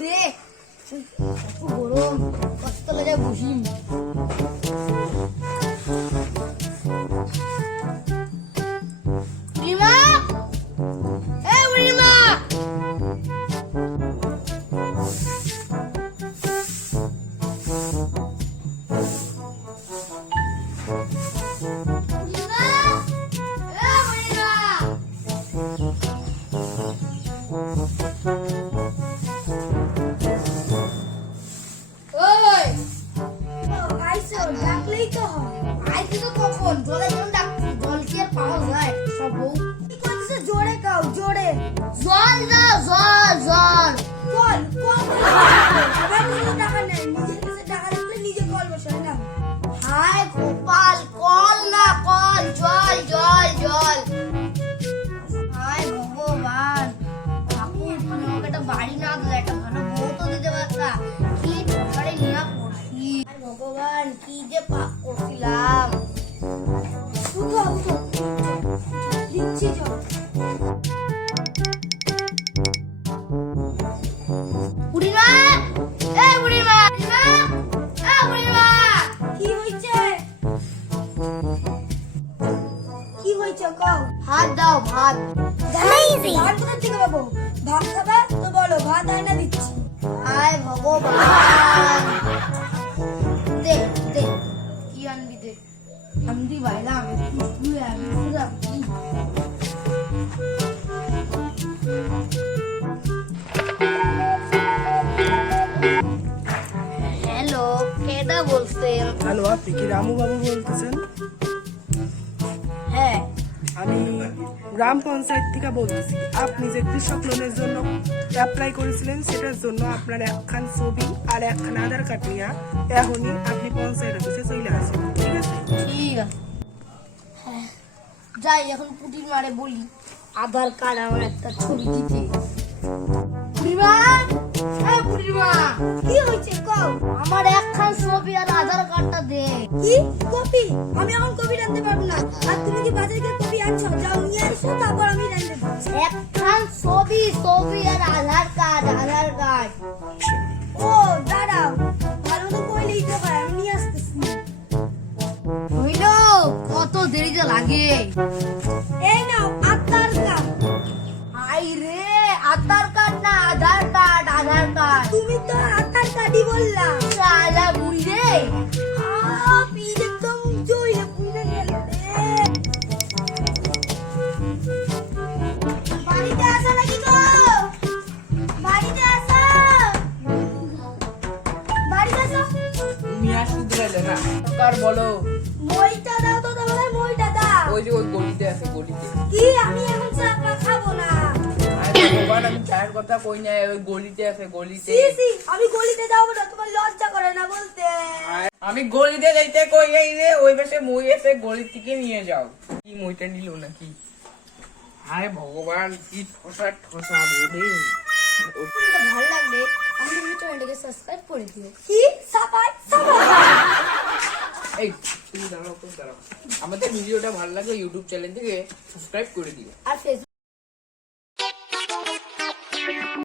রে গরম কষ্ট লাগে বসি রিমা এ রিমা জোরে কাও জোরে জল দাও জল জল কল কল আবার নিজে টাকা নেই নিজে কাছে টাকা দিলে নিজে কল বসায় না হায় গোপাল কল না কল জল জল জল হায় ভগবান ঠাকুর তুমি আমাকে একটা বাড়ি না দিলে একটা ভালো বউ তো দিতে পারতা কি ঠকারে নিয়ে পড়ছি ভগবান কি যে পাপ করছিলাম উঠো উঠো দিচ্ছি চল বুড়িমা এ বুড়িমা বুড়িমা এ বুড়িমা কি হইছে কি হইছে কও ভাত দাও ভাত অ্যামেজিং ভাত কোথা থেকে পাবো ভাত খাবা তো বলো ভাত আইনা দিচ্ছি আয় ভগবান দে দে কি আনবি দে আনবি বাইলা আমি তুই আমি পুরা হ্যালো কেডা বলছেন হ্যালো আপনি কি রামু বাবু বলতেছেন? হ্যাঁ আমি গ্রাম পঞ্চায়েত থেকে বলতেছি। আপনি যে কৃষক লোনের জন্য অ্যাপ্লাই করেছিলেন সেটার জন্য আপনার একখান ছবি আর একখান আধার কার্ড নিয়ে এখনই আপনি পঞ্চায়েত অফিসে চলে আসেন, ঠিক আছে? ঠিক আছে হ্যাঁ যাই এখন পুটির মারে বলি আধার কার্ড আমার একটা ছবি দিতে বুড়িমা এই বুড়িমা কি হইছে কও আমার একখান ছবি আর আধার কার্ডটা দে কি কপি আমি এখন কপি আনতে পারবো না আর তুমি কি বাজারে গিয়ে কপি আনছো যাও নিয়ে আসো তারপর আমি আনতে দিচ্ছি একখান ছবি ছবি আর আধার কার্ড ও দাঁড়াও ভালো তো কইলেই তো হয় আমি নিয়ে আসতেছি হইলো কত দেরি যে লাগে এই নাও আধার কার্ড আই রে আধার কার্ড না আধার কার্ড তুমি তো আধার কার্ডই বললা শালা বুড়ি রে আপনি একদম জইলে পুনে গেল রে বাড়িতে আসো নাকি গো বাড়িতে আসো মিয়া শুধরাইলে না কার বলো মইটা দাও তো তাহলে মইটা দাও ওই যে ওই গলিতে আছে গলিতে কি আমি এখন চা খাবো না ভগবান আমি চায়ের কথা কই না ওই গলিতে আছে গলিতে আমি গলিতে যাবো না তোমার লজ্জা করে না বলতে আমি গলিতে যাইতে কই এই রে ওই পাশে মই এসে গলি থেকে নিয়ে যাও কি মইটা নিল নাকি হায় ভগবান কি ঠোসা ঠোসা বলে ভালো লাগলে আমাদের চ্যানেলটাকে সাবস্ক্রাইব করে দিও কি সাবাই এই তুমি দাঁড়াও আমাদের ভিডিওটা ভালো লাগে ইউটিউব চ্যানেল থেকে সাবস্ক্রাইব করে দিও আর ফেসবুক